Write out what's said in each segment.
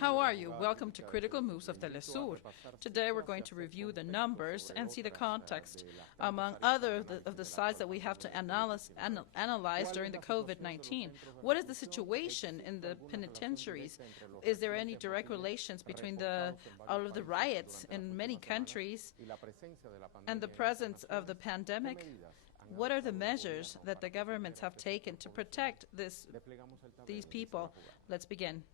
How are you? Welcome to Critical Moves of Telesur. Today we're going to review the numbers and see the context, among other of the sides that we have to analyze during the COVID-19. What is the situation in the penitentiaries? Is there any direct relations between all of the riots in many countries and the presence of the pandemic? What are the measures that the governments have taken to protect these people? Let's begin.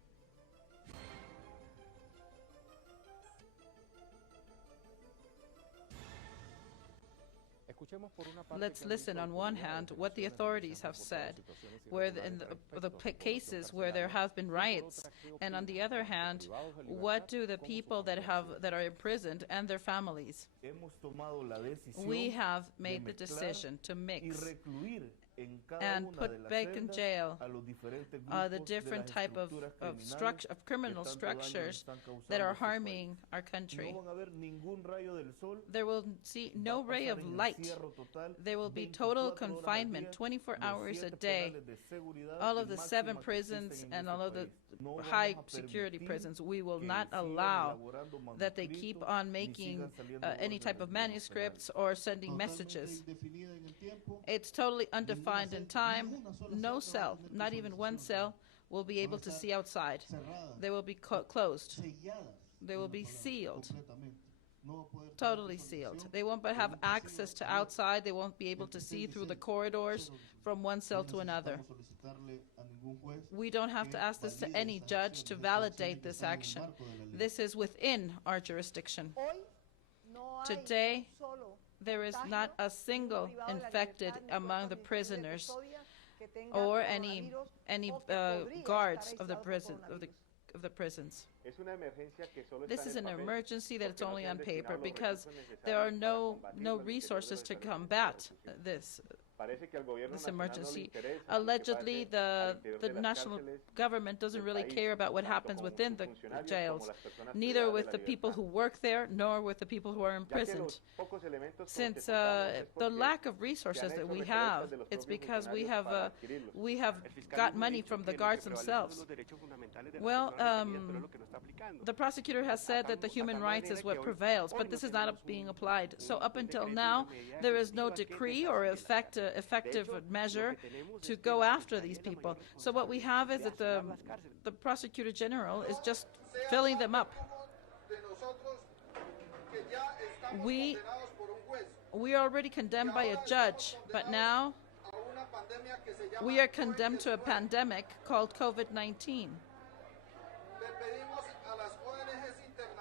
Let's listen on one hand what the authorities have said, where in the cases where there have been riots, and on the other hand, what do the people that are imprisoned and their families? We have made the decision to mix and put back in jail the different type of criminal structures that are harming our country. There will see no ray of light. There will be total confinement, 24 hours a day. All of the 7 prisons and all of the high security prisons, we will not allow that they keep on making any type of manuscripts or sending messages. It's totally undefined in time. No cell, not even one cell, will be able to see outside. They will be closed. They will be sealed. Totally sealed. They won't have access to outside. They won't be able to see through the corridors from one cell to another. We don't have to ask this to any judge to validate this action. This is within our jurisdiction. Today, there is not a single infected among the prisoners or any guards of the prisons. This is an emergency that it's only on paper because there are no resources to combat this emergency. Allegedly, the national government doesn't really care about what happens within the jails, neither with the people who work there nor with the people who are imprisoned. Since the lack of resources that we have, it's because we have got money from the guards themselves. Well, the prosecutor has said that the human rights is what prevails, but this is not being applied. So up until now, there is no decree or effective measure to go after these people. So what we have is that the prosecutor general is just filling them up. We are already condemned by a judge, but now we are condemned to a pandemic called COVID-19.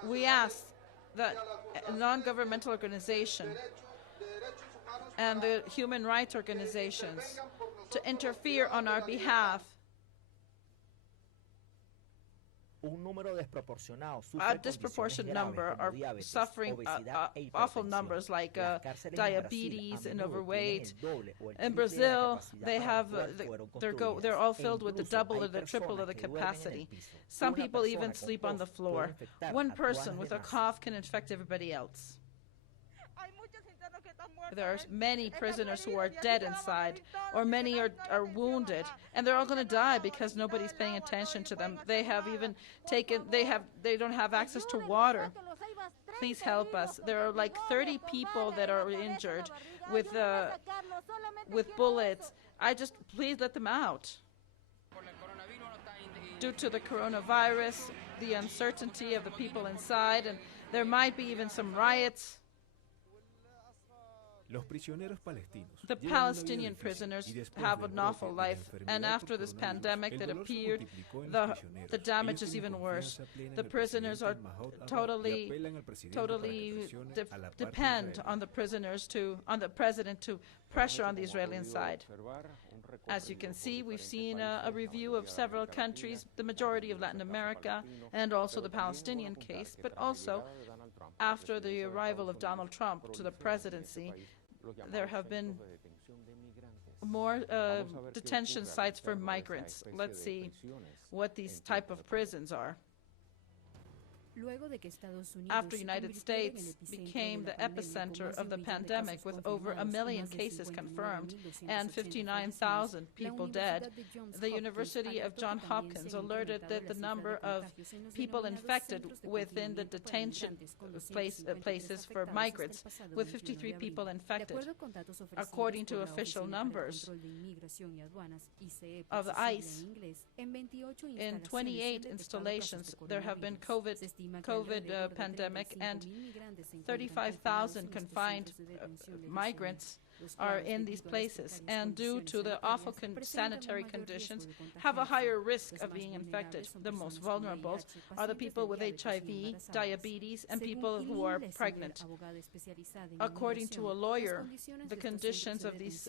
We ask that non-governmental organization and the human rights organizations to interfere on our behalf. A disproportionate number are suffering awful numbers like diabetes and overweight. In Brazil, they're all filled with the double or the triple of the capacity. Some people even sleep on the floor. One person with a cough can infect everybody else. There are many prisoners who are dead inside, or many are wounded, and they're all going to die because nobody's paying attention to them. They don't have access to water. Please help us. There are like 30 people that are injured with bullets. Please let them out. Due to the coronavirus, the uncertainty of the people inside, and there might be even some riots. The Palestinian prisoners have an awful life, and after this pandemic that appeared, the damage is even worse. The prisoners are totally depend on the president to pressure on the Israeli side. As you can see, we've seen a review of several countries, the majority of Latin America, and also the Palestinian case, but also after the arrival of Donald Trump to the presidency, there have been more detention sites for migrants. Let's see what these type of prisons are. after United States became the epicenter of the pandemic with over 1 million cases confirmed and 59,000 people dead, the University of Johns Hopkins alerted that the number of people infected within the detention places for migrants, with 53 people infected. According to official numbers of the ICE, in 28 installations there have been COVID pandemic, and 35,000 confined migrants are in these places, and due to the awful sanitary conditions, have a higher risk of being infected. The most vulnerable are the people with HIV, diabetes, and people who are pregnant. According to a lawyer, the conditions of these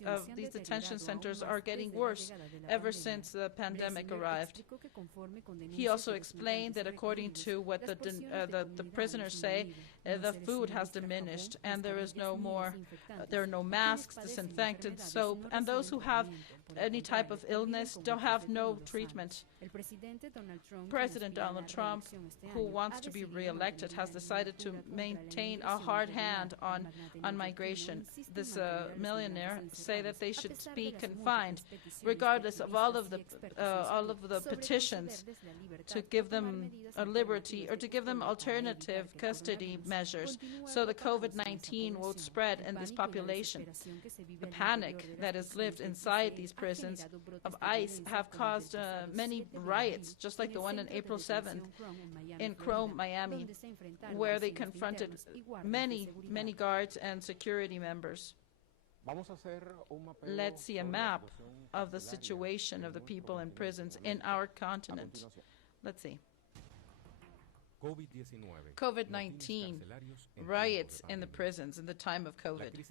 detention centers are getting worse ever since the pandemic arrived. He also explained that according to what the prisoners say, the food has diminished, and there is no more, there are no masks, disinfectant soap, and those who have any type of illness don't have no treatment. President Donald Trump, who wants to be re-elected, has decided to maintain a hard hand on migration. This millionaire say that they should be confined, regardless of all of the petitions to give them a liberty or to give them alternative custody measures, so the COVID-19 won't spread in this population. The panic that has lived inside these prisons of ICE have caused many riots, just like the one on April 7th in Chrome, Miami, where they confronted many guards and security members. Let's see a map of the situation of the people in prisons in our continent. Let's see. COVID-19, riots in the prisons in the time of COVID.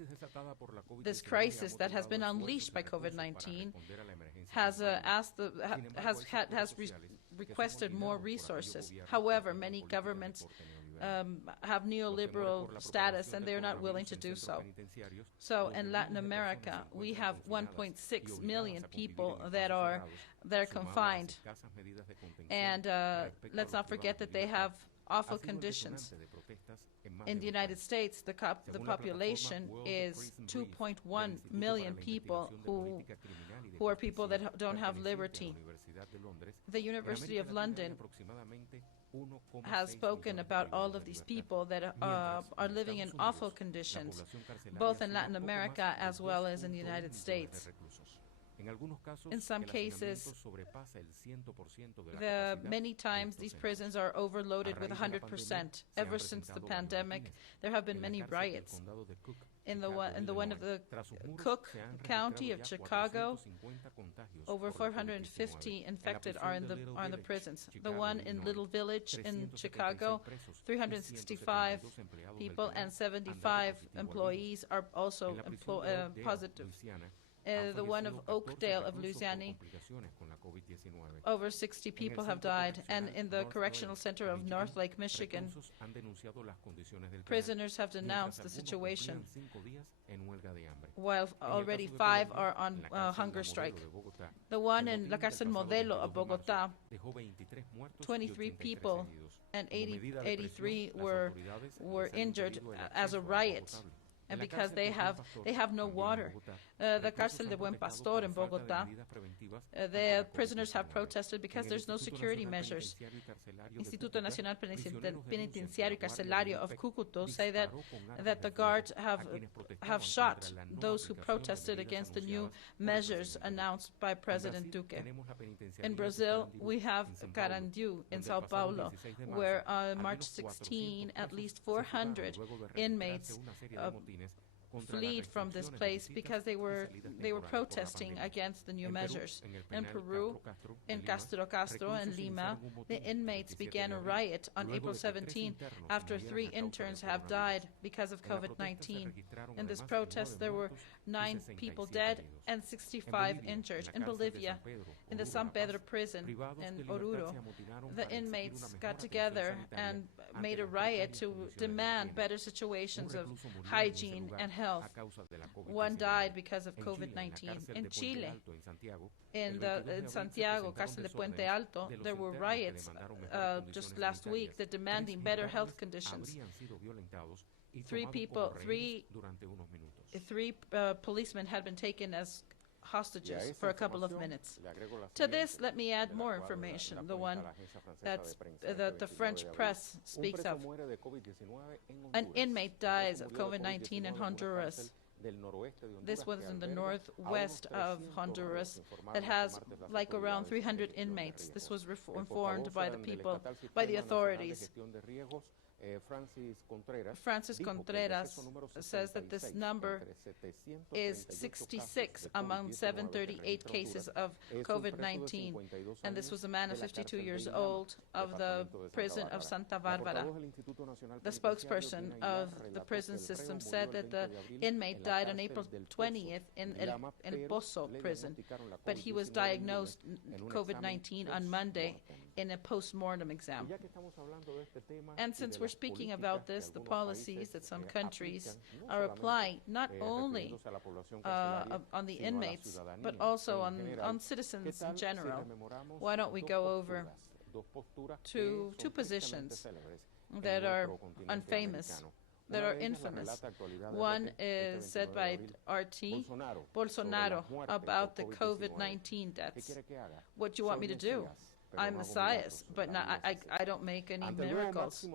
This crisis that has been unleashed by COVID-19 has requested more resources. However, many governments have neoliberal status, and they're not willing to do so. So in Latin America, we have 1.6 million people that are confined. And let's not forget that they have awful conditions. In the United States, the population is 2.1 million people who are people that don't have liberty. The University of London has spoken about all of these people that are living in awful conditions, both in Latin America as well as in the United States. In some cases, many times these prisons are overloaded with 100%. Ever since the pandemic, there have been many riots. In the one of the Cook County of Chicago, over 450 infected are in the prisons. The one in Little Village in Chicago, 365 people and 75 employees are also positive. The one of Oakdale of Louisiana, over 60 people have died. And in the Correctional Center of North Lake, Michigan, prisoners have denounced the situation, while already 5 are on hunger strike. The one in La Cárcel Modelo of Bogotá, 23 people and 83 were injured as a riot, and because they have no water. The Cárcel de Buen Pastor in Bogotá, the prisoners have protested because there's no security measures. Instituto Nacional Penitenciario y Carcelario of Cúcuta say that the guards have shot those who protested against the new measures announced by President Duque. In Brazil, we have Carandiru in Sao Paulo, where on March 16, at least 400 inmates fled from this place because they were protesting against the new measures. In Peru, in Castro and Lima, the inmates began a riot on April 17 after 3 interns have died because of COVID-19. In this protest, there were 9 people dead and 65 injured. In Bolivia, in the San Pedro prison in Oruro, the inmates got together and made a riot to demand better situations of hygiene and health. One died because of COVID-19. In Chile, in Santiago, Cárcel de Puente Alto, there were riots just last week that demanding better health conditions. Three policemen had been taken as hostages for a couple of minutes. To this, let me add more information, the one that the French press speaks of. An inmate dies of COVID-19 in Honduras. This was in the northwest of Honduras that has like around 300 inmates. This was informed by the authorities. Francis Contreras says that this number is 66 among 738 cases of COVID-19, and this was a man of 52 years old of the prison of Santa Barbara. The spokesperson of the prison system said that the inmate died on April 20th in El Pozo prison, but he was diagnosed COVID-19 on Monday in a post-mortem exam. And since we're speaking about this, the policies that some countries are applying, not only on the inmates, but also on citizens in general, why don't we go over to two positions that are unfamous, that are infamous. One is said by RT Bolsonaro about the COVID-19 deaths. What do you want me to do? I'm Messias, but I don't make any miracles.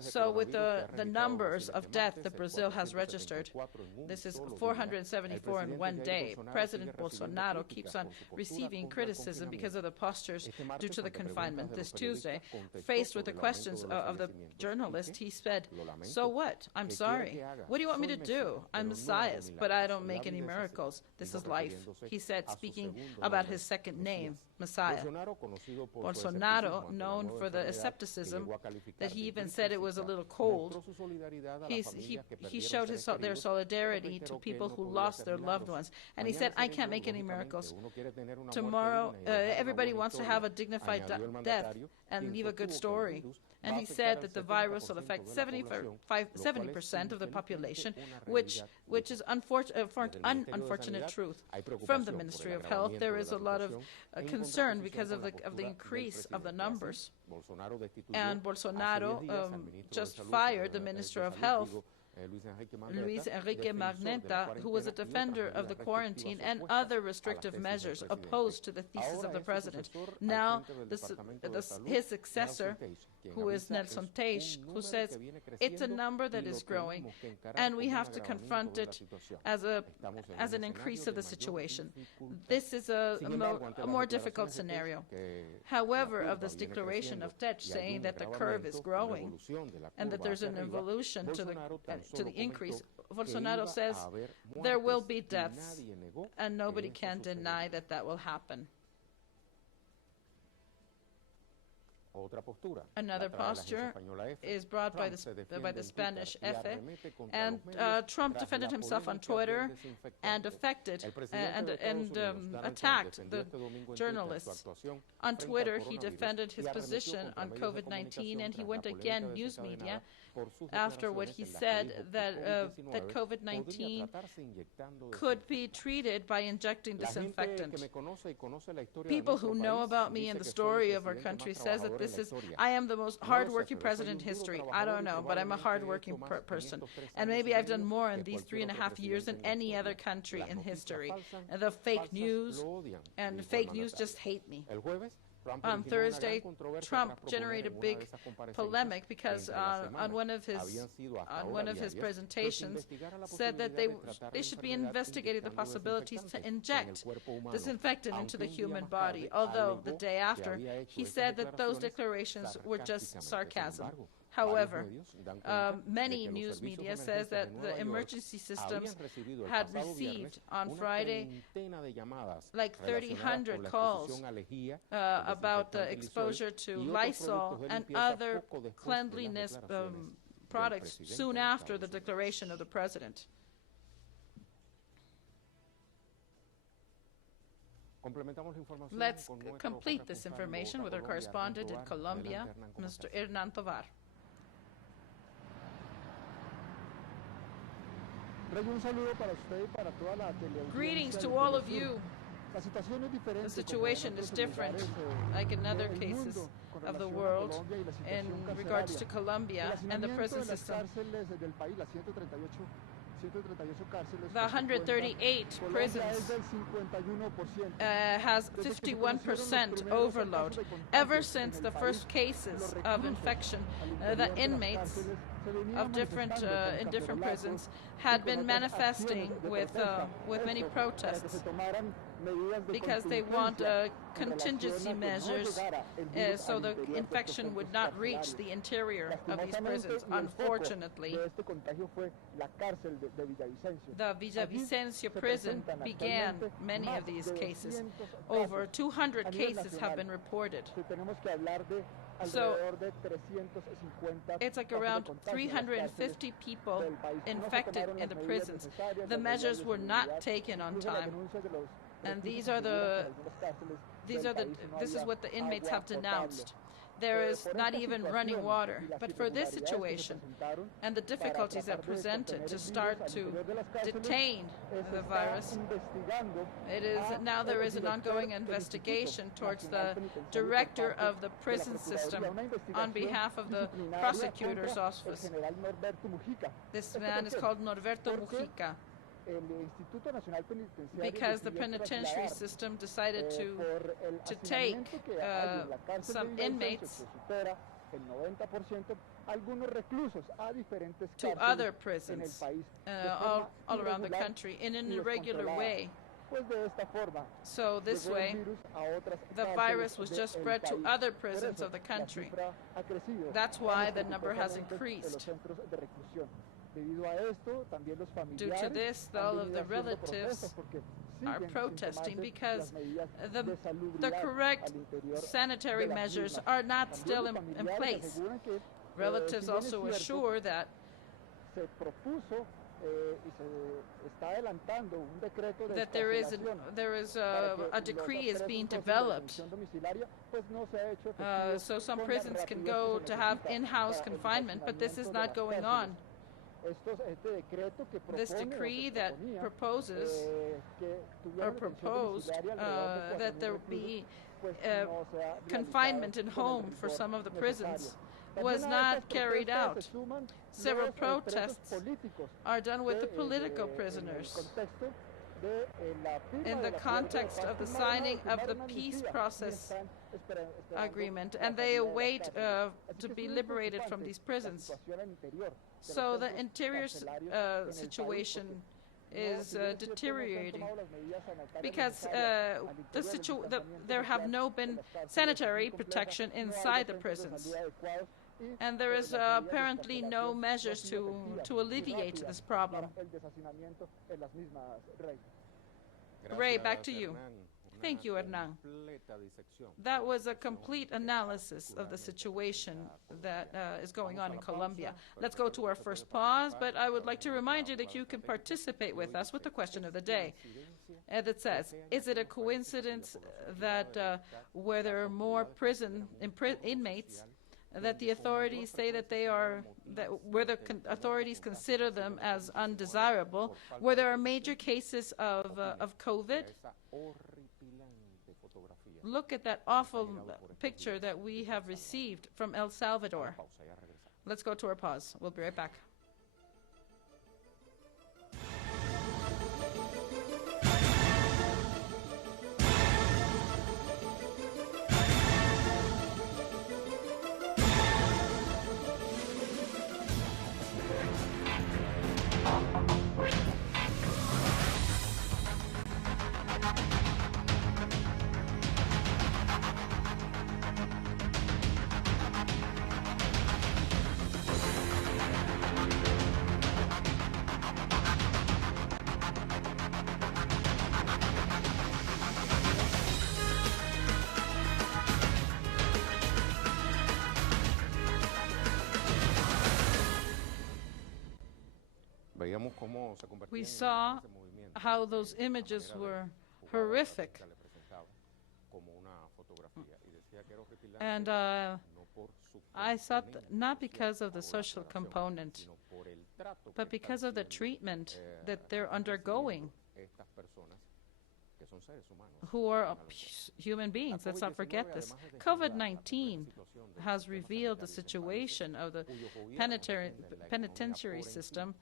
So with the numbers of death that Brazil has registered, this is 474 in one day. President Bolsonaro keeps on receiving criticism because of the postures due to the confinement. This Tuesday, faced with the questions of the journalist, he said, "So what? I'm sorry. What do you want me to do? I'm Messias, but I don't make any miracles. This is life," he said, speaking about his second name, Messiah. Bolsonaro, known for the skepticism, that he even said it was a little cold, he showed their solidarity to people who lost their loved ones. And he said, "I can't make any miracles. Tomorrow, everybody wants to have a dignified death and leave a good story." And he said that the virus will affect 70% of the population, which is unfortunate truth. From the Ministry of Health, there is a lot of concern because of the increase of the numbers. And Bolsonaro just fired the Minister of Health, Luis Enrique Magneta, who was a defender of the quarantine and other restrictive measures opposed to the thesis of the president. Now, his successor, who is Nelson Teich, who says it's a number that is growing, and we have to confront it as an increase of the situation. This is a more difficult scenario. However, of this declaration of Teich saying that the curve is growing and that there's an evolution to the increase, Bolsonaro says there will be deaths, and nobody can deny that will happen. Another posture is brought by the Spanish Efe, and Trump defended himself on Twitter and attacked the journalists. On Twitter, he defended his position on COVID-19, and he went again news media after what he said that COVID-19 could be treated by injecting disinfectant. People who know about me and the story of our country says that I am the most hardworking president in history. I don't know, but I'm a hardworking person. And maybe I've done more in these 3.5 years than any other country in history. And the fake news just hate me. On Thursday, Trump generated a big polemic because on one of his presentations said that they should be investigating the possibilities to inject disinfectant into the human body. Although the day after, he said that those declarations were just sarcasm. However, many news media says that the emergency systems had received on Friday like 3,000 calls about the exposure to Lysol and other cleanliness products soon after the declaration of the president. Let's complete this information with our correspondent in Colombia, Mr. Hernán Tovar. Greetings to all of you. The situation is different, like in other cases of the world, in regards to Colombia and the prison system. The 138 prisons has 51% overload. Ever since the first cases of infection, the inmates of in different prisons had been manifesting with many protests because they want contingency measures so the infection would not reach the interior of these prisons. Unfortunately, the Villavicencio prison began many of these cases. Over 200 cases have been reported. So it's like around 350 people infected in the prisons. The measures were not taken on time. And this is what the inmates have denounced. There is not even running water. But for this situation and the difficulties that presented to start to detain the virus, now there is an ongoing investigation towards the director of the prison system on behalf of the prosecutor's office. This man is called Norberto Mujica, because the penitentiary system decided to take some inmates to other prisons all around the country in an irregular way. So this way, the virus was just spread to other prisons of the country. That's why the number has increased. Due to this, all of the relatives are protesting because the correct sanitary measures are not still in place. Relatives also assure that there is a decree is being developed, so some prisons can go to have in-house confinement, but this is not going on. This decree that proposed that there be confinement in home for some of the prisons was not carried out. Several protests are done with the political prisoners in the context of the signing of the peace process agreement, and they await to be liberated from these prisons. So the interior situation is deteriorating because there have been sanitary protection inside the prisons, and there is apparently no measures to alleviate this problem. Ray, back to you. Thank you, Hernan. That was a complete analysis of the situation that is going on in Colombia. Let's go to our first pause, but I would like to remind you that you can participate with us with the question of the day that says, is it a coincidence that where there are more inmates, that the authorities say that where the authorities consider them as undesirable, where there are major cases of COVID? Look at that awful picture that we have received from El Salvador. Let's go to our pause. We'll be right back. We saw how those images were horrific. And I thought not because of the social component, but because of the treatment that they're undergoing, who are human beings. Let's not forget this. COVID-19 has revealed the situation of the penitentiary system,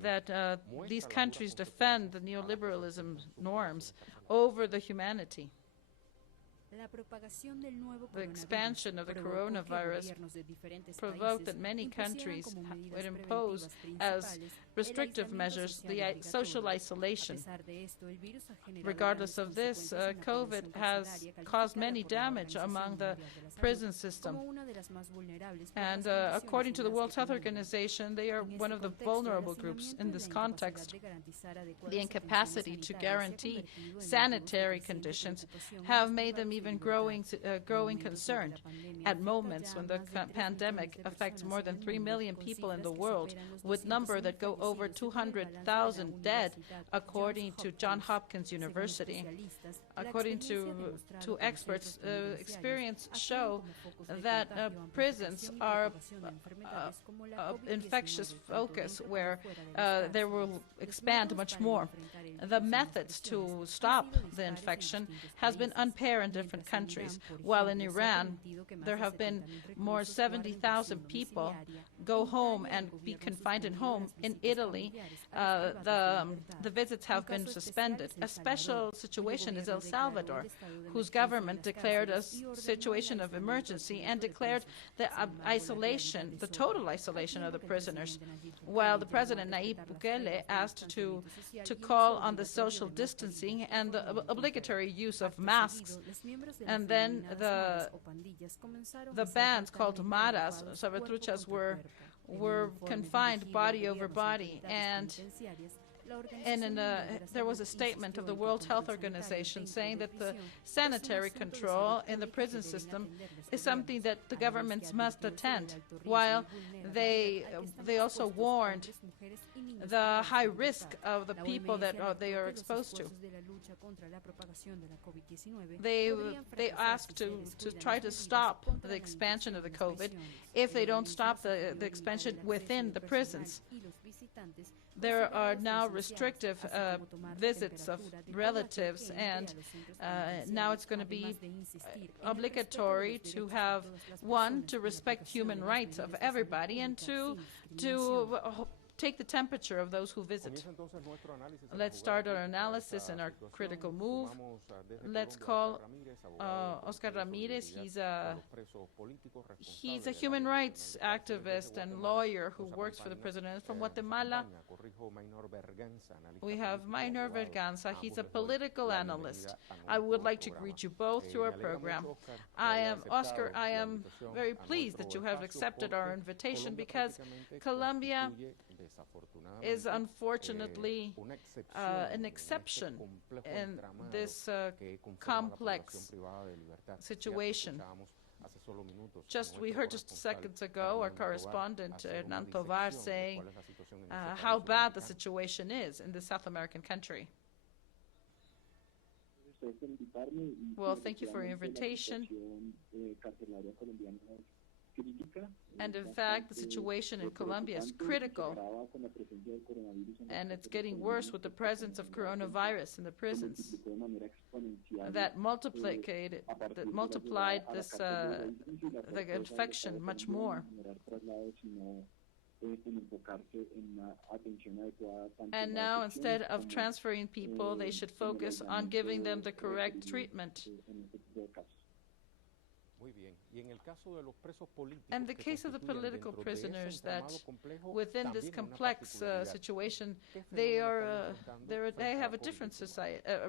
that these countries defend the neoliberalism norms over the humanity. The expansion of the coronavirus provoked that many countries would impose as restrictive measures the social isolation. Regardless of this, COVID has caused many damage among the prison system. And according to the World Health Organization, they are one of the vulnerable groups in this context. The incapacity to guarantee sanitary conditions have made them even growing concerned at moments when the pandemic affects more than 3 million people in the world, with number that go over 200,000 dead, according to Johns Hopkins University. According to experts, experience show that prisons are infectious focus where they will expand much more. The methods to stop the infection has been unfair in different countries. While in Iran, there have been more 70,000 people go home and be confined in home. In Italy, the visits have been suspended. A special situation is El Salvador, whose government declared a situation of emergency and declared the isolation, the total isolation of the prisoners, while the President Nayib Bukele asked to call on the social distancing and the obligatory use of masks. And then the bands called maras, salvatruchas, were confined body over body, and there was a statement of the World Health Organization saying that the sanitary control in the prison system is something that the governments must attend, while they also warned the high risk of the people that they are exposed to. They asked to try to stop the expansion of the COVID if they don't stop the expansion within the prisons. There are now restrictive visits of relatives, and now it's going to be obligatory to have, one, to respect human rights of everybody, and two, to take the temperature of those who visit. Let's start our analysis and our critical move. Let's call Oscar Ramirez. He's a human rights activist and lawyer who works for the president. From Guatemala, we have Minor Verganza. He's a political analyst. I would like to greet you both to our program. Oscar, I am very pleased that you have accepted our invitation, because Colombia is unfortunately an exception in this complex situation. We heard just seconds ago our correspondent, Hernan Tovar, saying how bad the situation is in this South American country. Well, thank you for your invitation. And in fact, the situation in Colombia is critical, and it's getting worse with the presence of coronavirus in the prisons that multiplied this the infection much more. And now, instead of transferring people, they should focus on giving them the correct treatment. And the case of the political prisoners, that within this complex situation, they have a different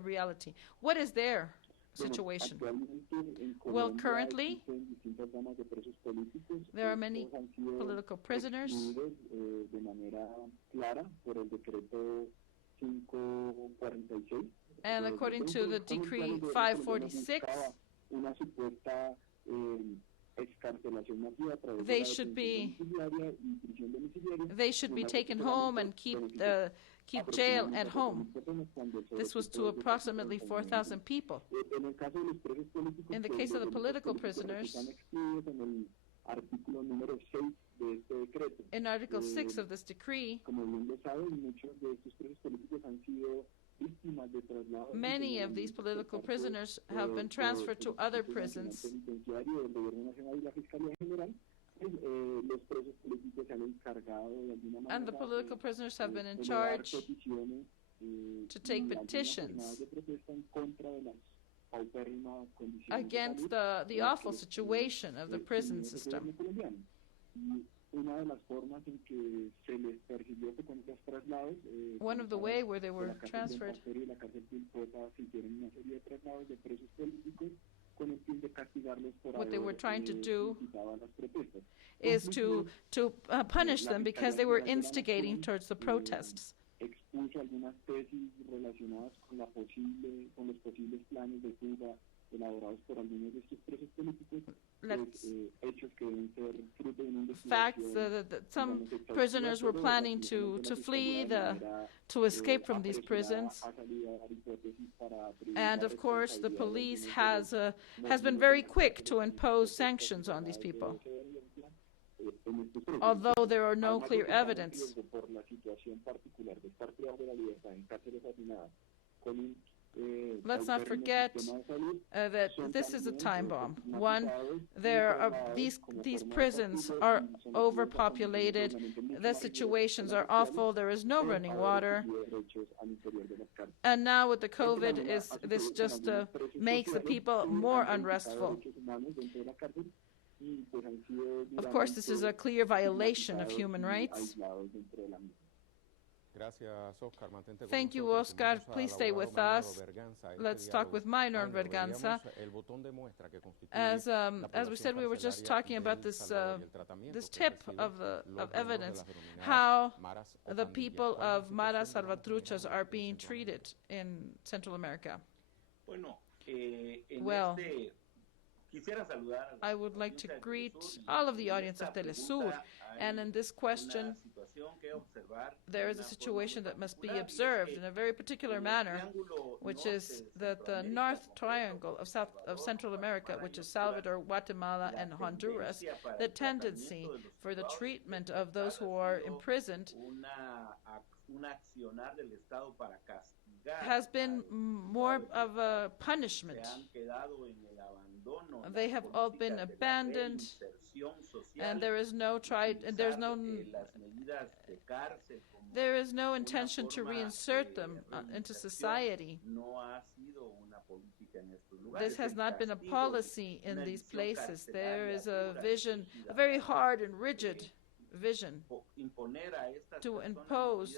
reality. What is their situation? Well, currently, there are many political prisoners. And according to the Decree 546, they should be taken home and keep jail at home. This was to approximately 4,000 people. In the case of the political prisoners, artículo número 6 de este decreto. In Article 6 of this decree, Como bien lo saben, muchos de estos presos políticos han sido víctimas de traslados. many of these political prisoners have been transferred to other prisons. Penitenciario del Gobierno Nacional y la Fiscalía General. Los presos políticos se han encargado de alguna manera. And the political prisoners have been in charge to take petitions against the awful situation of the prison system. One of the way where they were transferred what they were trying to do is to punish them because they were instigating towards the protests. Expuso algunas tesis relacionadas con los posibles planes de fuga elaborados por algunos de estos presos políticos, hechos que deben ser fruto de una investigación. Facts that some prisoners were planning to flee, to escape from these prisons. And of course, the police has been very quick to impose sanctions on these people, although there are no clear evidence. Let's not forget that this is a time bomb. One, these prisons are overpopulated. The situations are awful. There is no running water. And now with the COVID, this just makes the people more unrestful. Of course, this is a clear violation of human rights. Thank you, Oscar. Please stay with us. Let's talk with Minor Verganza. As we said, we were just talking about this tip of evidence, how the people of Maras Salvatruchas are being treated in Central America. Well, I would like to greet all of the audience of Telesur, and in this question, there is a situation that must be observed in a very particular manner, which is that the North Triangle of Central America, which is Salvador, Guatemala, and Honduras, the tendency for the treatment of those who are imprisoned has been more of a punishment. They have all been abandoned, and there is no intention to reinsert them into society. This has not been a policy in these places. There is a vision, a very hard and rigid vision, to impose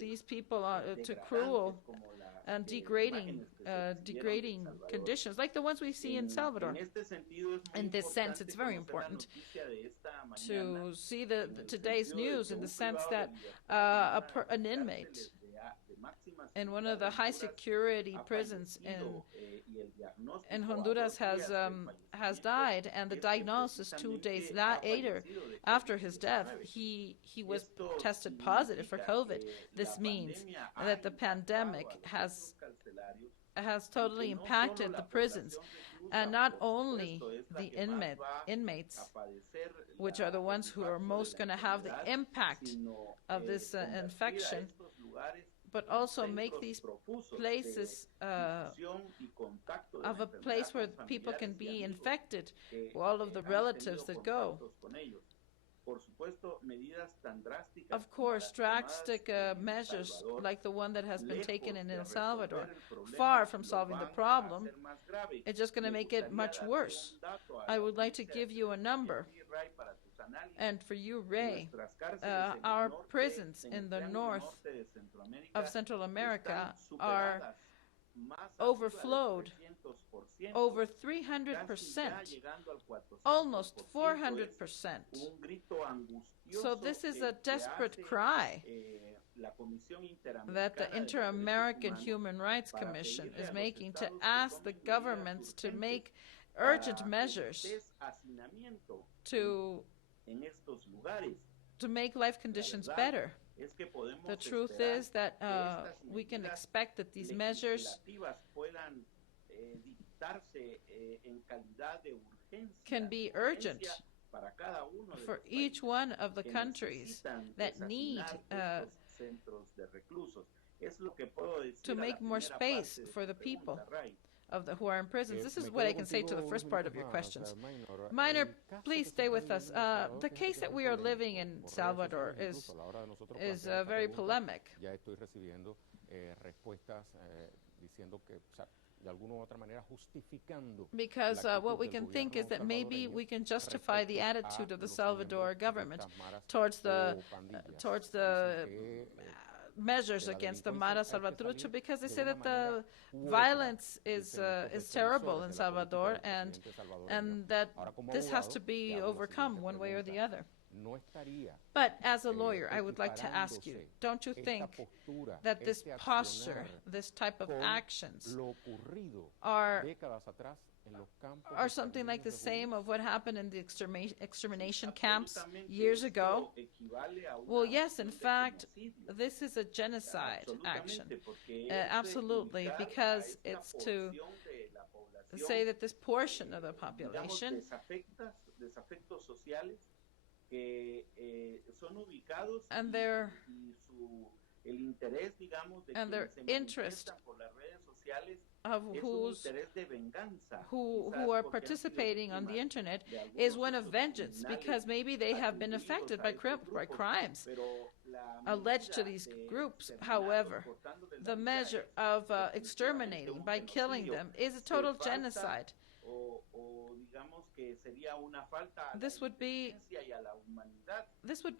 these people to cruel and degrading conditions, like the ones we see in Salvador. In this sense, it's very important to see today's news in the sense that an inmate in one of the high-security prisons in Honduras has died, and the diagnosis 2 days later, after his death, he was tested positive for COVID. This means that the pandemic has totally impacted the prisons, and not only the inmates, which are the ones who are most going to have the impact of this infection, but also make these places of a place where people can be infected, all of the relatives that go. Of course, drastic measures like the one that has been taken in El Salvador, far from solving the problem, it's just going to make it much worse. I would like to give you a number. And for you, Ray, our prisons in the north of Central America are overflowed over 300%, almost 400%. So this is a desperate cry that the Inter-American Human Rights Commission is making to ask the governments to make urgent measures to make life conditions better. The truth is that we can expect that these measures can be urgent for each one of the countries that need to make more space for the people who are in prisons. This is what I can say to the first part of your questions. Minor, please stay with us. The case that we are living in Salvador is very polemic. Because what we can think is that maybe we can justify the attitude of the Salvador government towards the measures against the Mara Salvatrucha, because they say that the violence is terrible in Salvador, and that this has to be overcome one way or the other. But as a lawyer, I would like to ask you, don't you think that this posture, this type of actions are something like the same of what happened in the extermination camps years ago? Well, yes, in fact, this is a genocide action. Absolutely, because it's to say that this portion of the population and their interest of who are participating on the internet is one of vengeance, because maybe they have been affected by crimes alleged to these groups. However, the measure of exterminating by killing them is a total genocide. This would be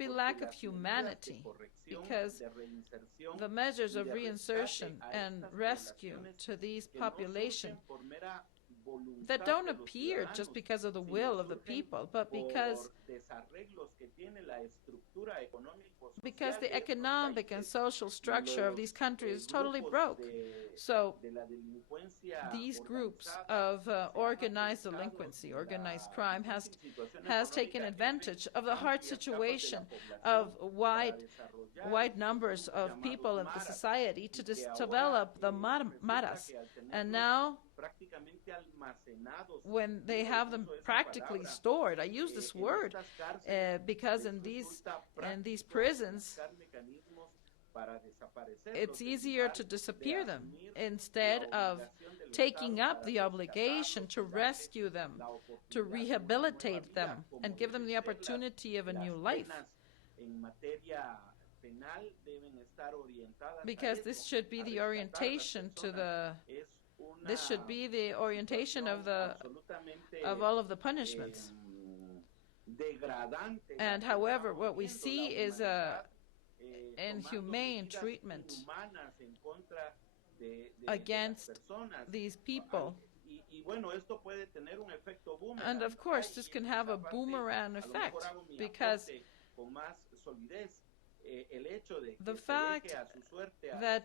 lack of humanity, because the measures of reinsertion and rescue to these population that don't appear just because of the will of the people, but because the economic and social structure of these countries is totally broke. So these groups of organized delinquency, organized crime, has taken advantage of the hard situation of wide numbers of people in the society to develop the maras. And now, when they have them practically stored, I use this word because in these prisons, it's easier to disappear them instead of taking up the obligation to rescue them, to rehabilitate them, and give them the opportunity of a new life. Because this should be the orientation of all of the punishments. And however, what we see is inhumane treatment against these people. And of course, this can have a boomerang effect, because the fact that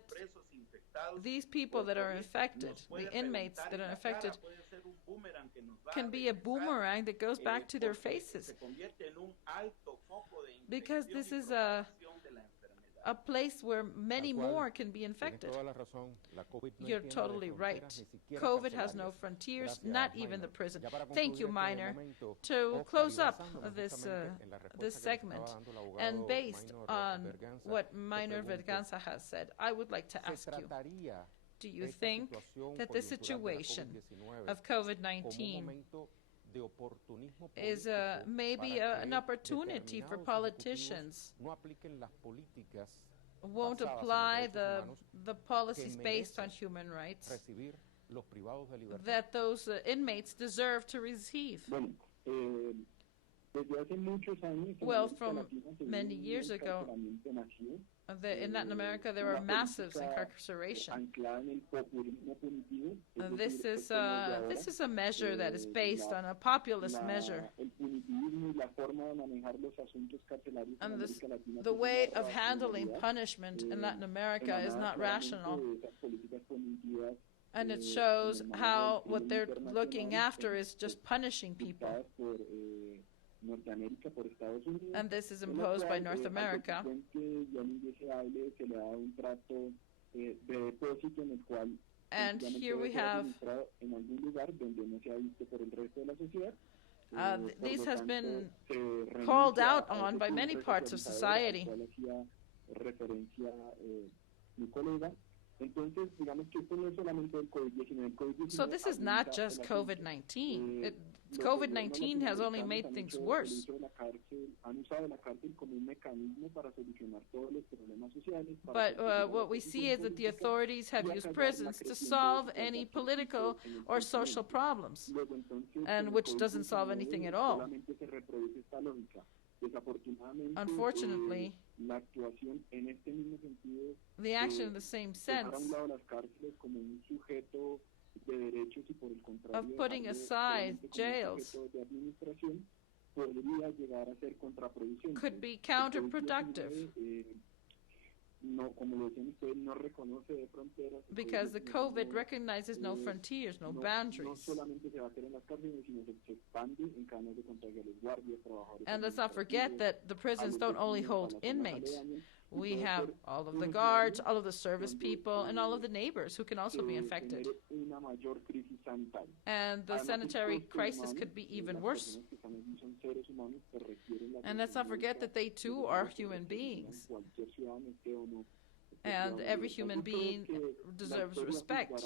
these people that are infected, the inmates that are infected, can be a boomerang that goes back to their faces, because this is a place where many more can be infected. You're totally right. COVID has no frontiers, not even the prison. Thank you, Minor. To close up this segment, and based on what Minor Verganza has said, I would like to ask you, do you think that the situation of COVID-19 is maybe an opportunity for politicians won't apply the policies based on human rights that those inmates deserve to receive? Well, from many years ago, in Latin America, there were massive incarceration. This is a measure that is based on a populist measure. And the way of handling punishment in Latin America is not rational. And it shows how what they're looking after is just punishing people. And this is imposed by North America. And here we have These has been called out on by many parts of society. So this is not just COVID-19. COVID-19 has only made things worse. But what we see is that the authorities have used prisons to solve any political or social problems, and which doesn't solve anything at all. Unfortunately, the action in the same sense of putting aside jails could be counterproductive, because the COVID recognizes no frontiers, no boundaries. And let's not forget that the prisons don't only hold inmates. We have all of the guards, all of the service people, and all of the neighbors who can also be infected. And the sanitary crisis could be even worse. And let's not forget that they too are human beings. And every human being deserves respect.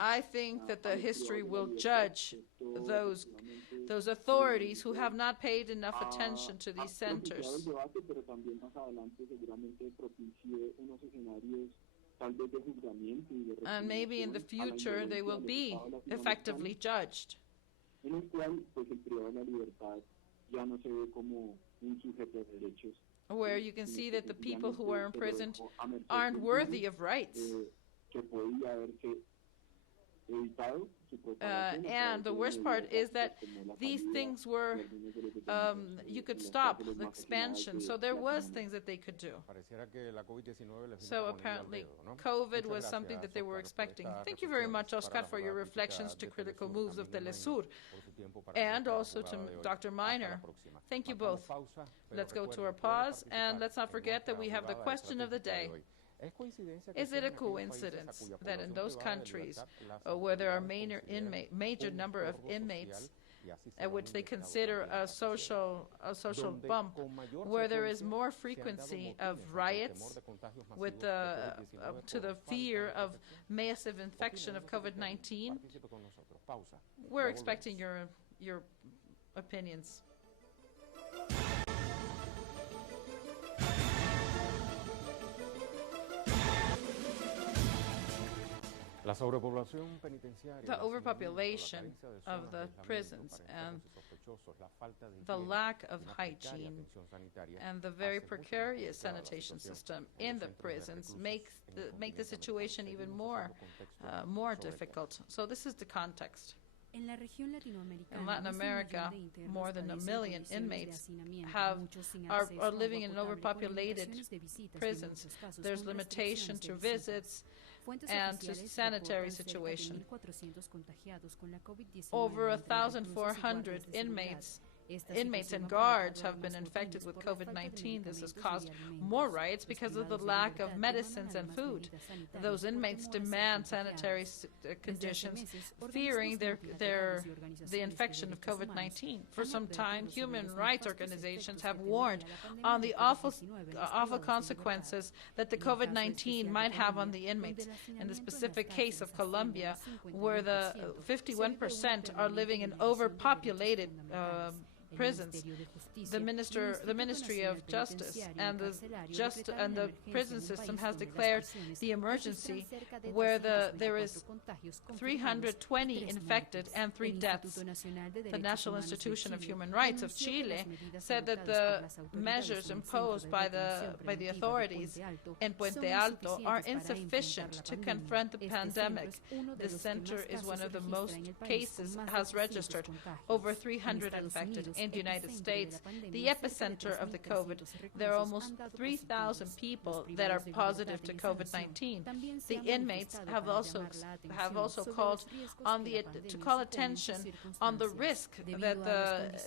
I think that the history will judge those authorities who have not paid enough attention to these centers. And maybe in the future they will be effectively judged. Where you can see that the people who are imprisoned aren't worthy of rights. And the worst part is that these things were, you could stop the expansion, so there was things that they could do. So apparently COVID was something that they were expecting. Thank you very much, Oscar, for your reflections to critical moves of Telesur, and also to Dr. Miner. Thank you both. Let's go to our pause, and let's not forget that we have the question of the day. Is it a coincidence that in those countries where there are major number of inmates, at which they consider a social bump, where there is more frequency of riots with to the fear of massive infection of COVID-19? We're expecting your opinions. The overpopulation of the prisons and the lack of hygiene and the very precarious sanitation system in the prisons make the situation even more difficult. So this is the context. In Latin America, more than 1 million inmates are living in overpopulated prisons. There's limitation to visits and to sanitary situation. Over 1,400 inmates and guards have been infected with COVID-19. This has caused more riots because of the lack of medicines and food. Those inmates demand sanitary conditions, fearing the infection of COVID-19. For some time, human rights organizations have warned on the awful consequences that the COVID-19 might have on the inmates. In the specific case of Colombia, where the 51% are living in overpopulated prisons, the Ministry of Justice and the prison system has declared the emergency, where there is 320 infected and 3 deaths. The National Institution of Human Rights of Chile said that the measures imposed by the authorities in Puente Alto are insufficient to confront the pandemic. This center is one of the most cases has registered, over 300 infected in the United States, the epicenter of the COVID. There are almost 3,000 people that are positive to COVID-19. The inmates have also called on to call attention on the risk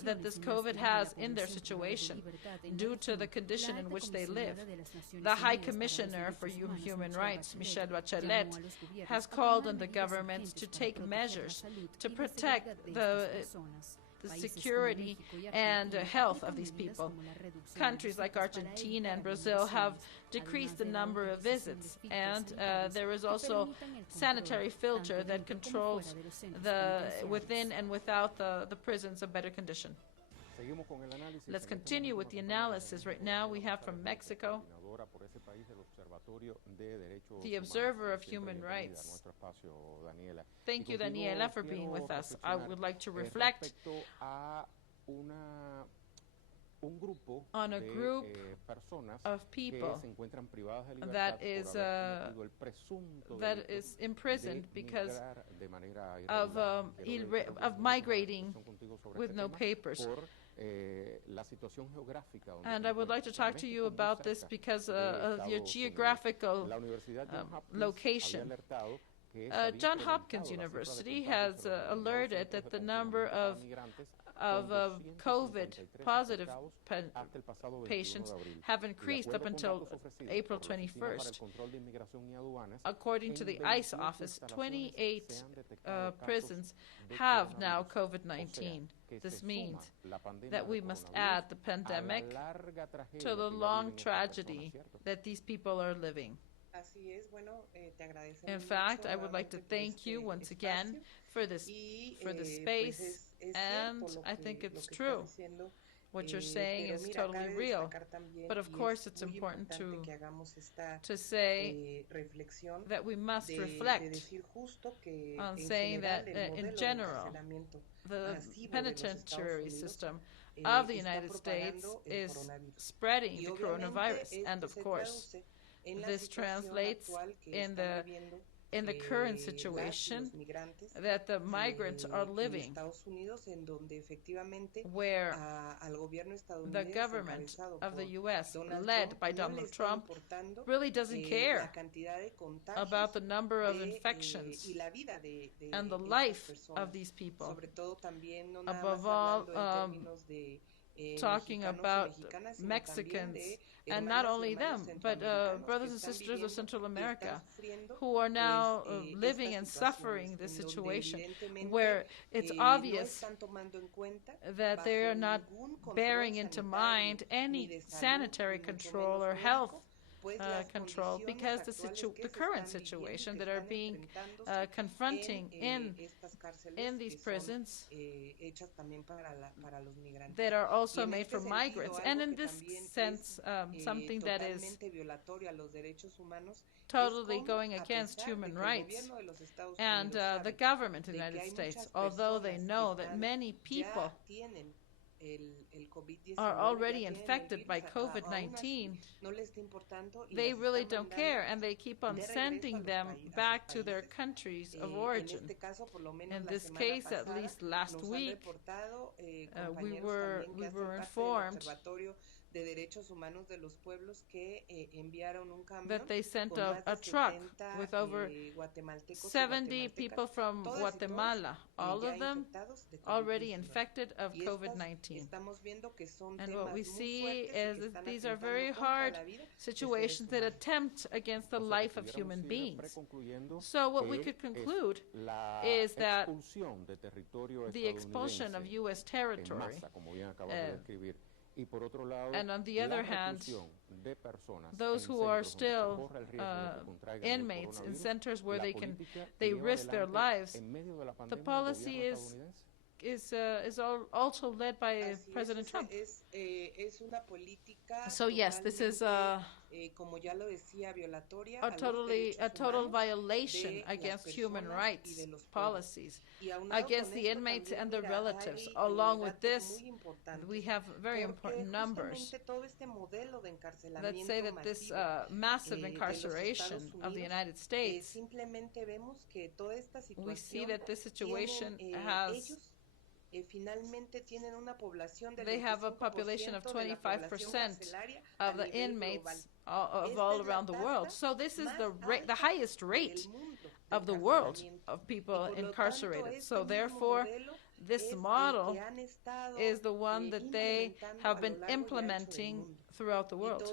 that this COVID has in their situation due to the condition in which they live. The High Commissioner for Human Rights, Michelle Bachelet, has called on the governments to take measures to protect the security and health of these people. Countries like Argentina and Brazil have decreased the number of visits, and there is also sanitary filter that controls the within and without the prisons a better condition. Let's continue with the analysis. Right now we have from Mexico the Observer of Human Rights. Thank you, Daniela, for being with us. I would like to reflect on a group of people that is imprisoned because of migrating with no papers. And I would like to talk to you about this because of your geographical location. Johns Hopkins University has alerted that the number of COVID positive patients have increased up until April 21st. According to the ICE office, 28 prisons have now COVID-19. This means that we must add the pandemic to the long tragedy that these people are living. In fact, I would like to thank you once again for this space, and I think it's true. What you're saying is totally real. But of course, it's important to say that we must reflect on saying that in general, the penitentiary system of the United States is spreading the coronavirus. And of course, this translates in the current situation that the migrants are living, where the government of the U.S., led by Donald Trump, really doesn't care about the number of infections and the life of these people. Above all, talking about Mexicans, and not only them, but brothers and sisters of Central America who are now living and suffering this situation where it's obvious that they are not bearing into mind any sanitary control or health control, because the current situation that are being confronting in these prisons that are also made for migrants, and in this sense something that is totally going against human rights. And the government of the United States, although they know that many people are already infected by COVID-19, they really don't care, and they keep on sending them back to their countries of origin. In this case, at least last week, we were informed that they sent a truck with over 70 people from Guatemala, all of them already infected of COVID-19. And what we see is that these are very hard situations that attempt against the life of human beings. So what we could conclude is that the expulsion of U.S. territory, and on the other hand, those who are still inmates in centers where they risk their lives, the policy is also led by President Trump. So yes, this is a total violation against human rights policies, against the inmates and their relatives. Along with this, we have very important numbers that say that this massive incarceration of the United States, we see that this situation has They have a population of 25% of the inmates of all around the world. So this is the highest rate of the world of people incarcerated. So therefore, this model is the one that they have been implementing throughout the world.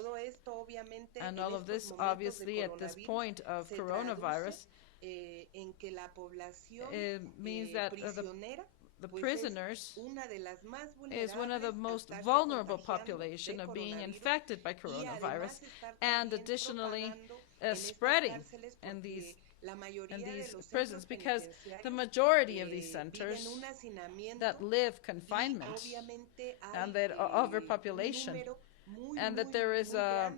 And all of this, obviously, at this point of coronavirus, it means that the prisoners is one of the most vulnerable population of being infected by coronavirus, and additionally spreading in these prisons, because the majority of these centers that live confinement and that are overpopulation, and that there's a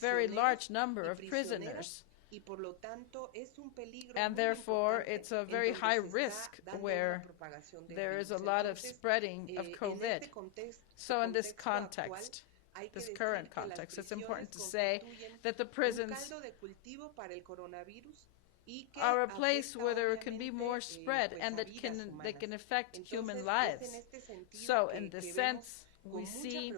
very large number of prisoners, and therefore it's a very high risk where there is a lot of spreading of COVID. So in this context, this current context, it's important to say that the prisons are a place where there can be more spread and that can affect human lives. So in this sense, we see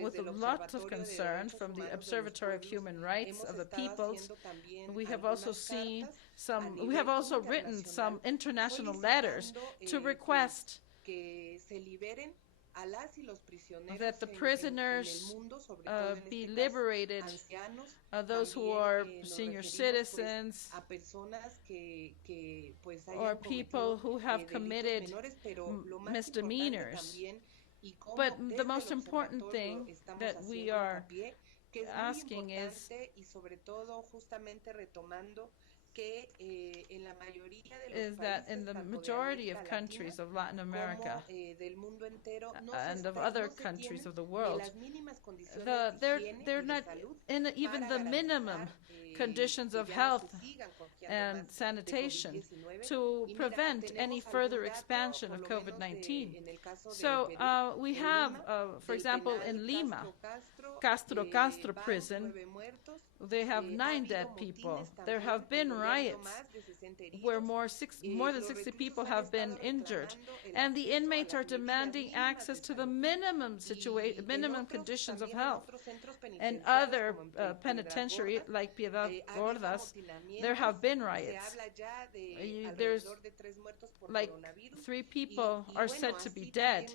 with a lot of concern from the Observatory of Human Rights of the Peoples, we have also written some international letters to request that the prisoners be liberated, those who are senior citizens or people who have committed misdemeanors. But the most important thing that we are asking is that in the majority of countries of Latin America and of other countries of the world, they're not in even the minimum conditions of health and sanitation to prevent any further expansion of COVID-19. So we have, for example, in Lima, Castro prison, they have 9 dead people. There have been riots where more than 60 people have been injured, and the inmates are demanding access to the minimum conditions of health. And other penitentiary like Piedad Gordas, there have been riots. There's like 3 people are said to be dead.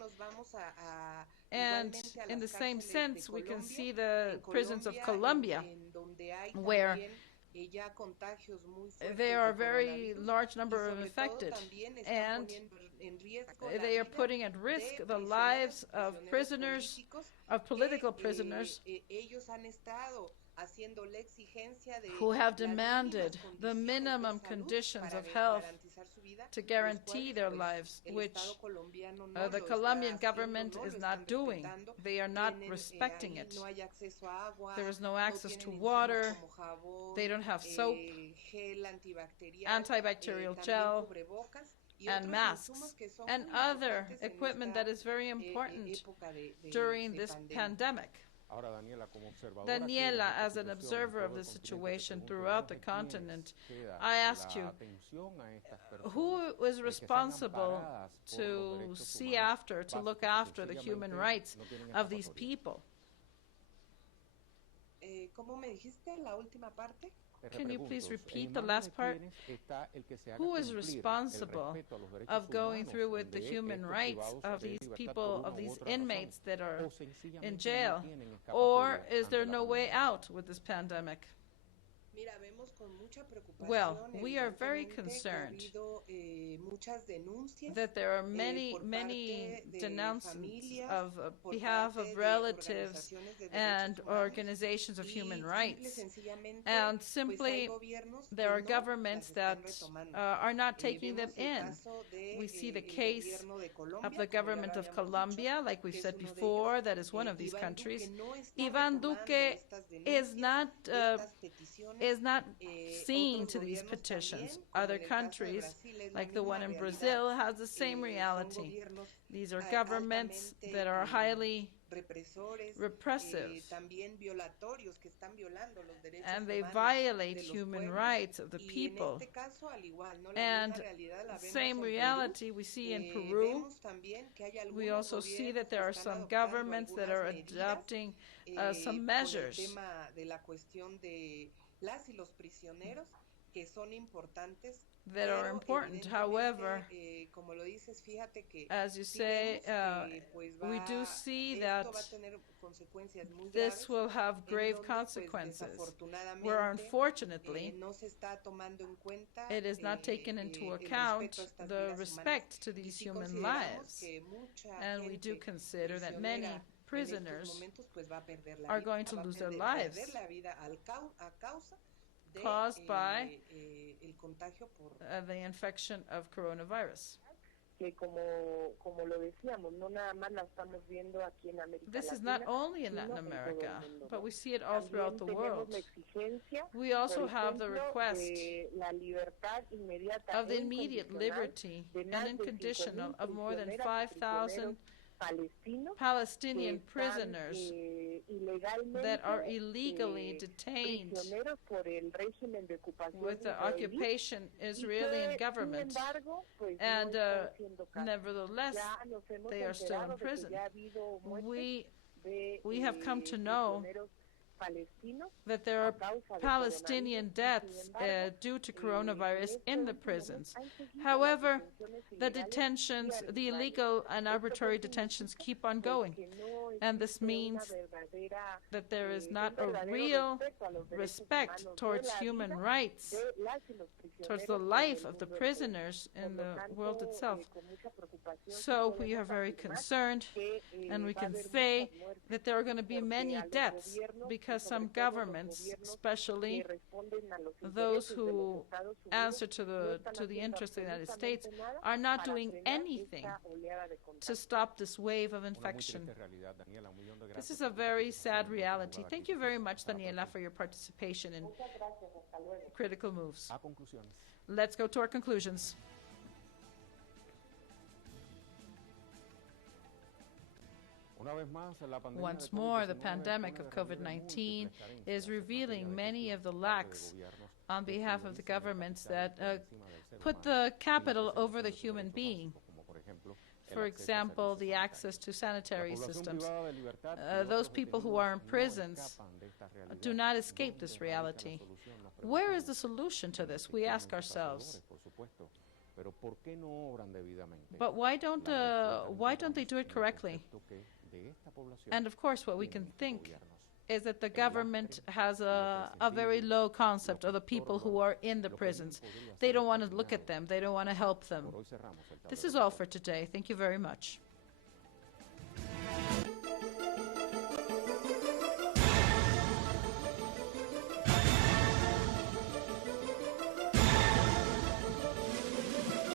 And in the same sense, we can see the prisons of Colombia, where there are a very large number of infected, and they are putting at risk the lives of prisoners, of political prisoners, who have demanded the minimum conditions of health to guarantee their lives, which the Colombian government is not doing. They are not respecting it. There is no access to water. They don't have soap, antibacterial gel, and masks, and other equipment that is very important during this pandemic. Daniela, as an observer of the situation throughout the continent, I ask you, who is responsible to look after the human rights of these people? Can you please repeat the last part? Who is responsible of going through with the human rights of these people, of these inmates that are in jail? Or is there no way out with this pandemic? Well, we are very concerned that there are many denouncements of behalf of relatives and organizations of human rights, and simply there are governments that are not taking them in. We see the case of the government of Colombia, like we've said before, that is one of these countries. Iván Duque is not seeing to these petitions. Other countries, like the one in Brazil, has the same reality. These are governments that are highly repressive, and they violate human rights of the people. And same reality we see in Peru. We also see that there are some governments that are adopting some measures that are important. However, as you say, we do see that this will have grave consequences, where unfortunately it is not taken into account the respect to these human lives. And we do consider that many prisoners are going to lose their lives caused by the infection of coronavirus. This is not only in Latin America, but we see it all throughout the world. We also have the request of the immediate liberty and unconditional of more than 5,000 Palestinian prisoners that are illegally detained with the occupation Israeli government, and nevertheless they are still in prison. We have come to know that there are Palestinian deaths due to coronavirus in the prisons. However, the detentions, the illegal and arbitrary detentions keep on going. And this means that there is not a real respect towards human rights, towards the life of the prisoners in the world itself. So we are very concerned, and we can say that there are going to be many deaths because some governments, especially those who answer to the interests of the United States, are not doing anything to stop this wave of infection. This is a very sad reality. Thank you very much, Daniela, for your participation in Critical Moves. Let's go to our conclusions. Once more, the pandemic of COVID-19 is revealing many of the lacks on behalf of the governments that put the capital over the human being. For example, the access to sanitary systems. Those people who are in prisons do not escape this reality. Where is the solution to this? We ask ourselves. But why don't they do it correctly? And of course, what we can think is that the government has a very low concept of the people who are in the prisons. They don't want to look at them. They don't want to help them. This is all for today. Thank you very much.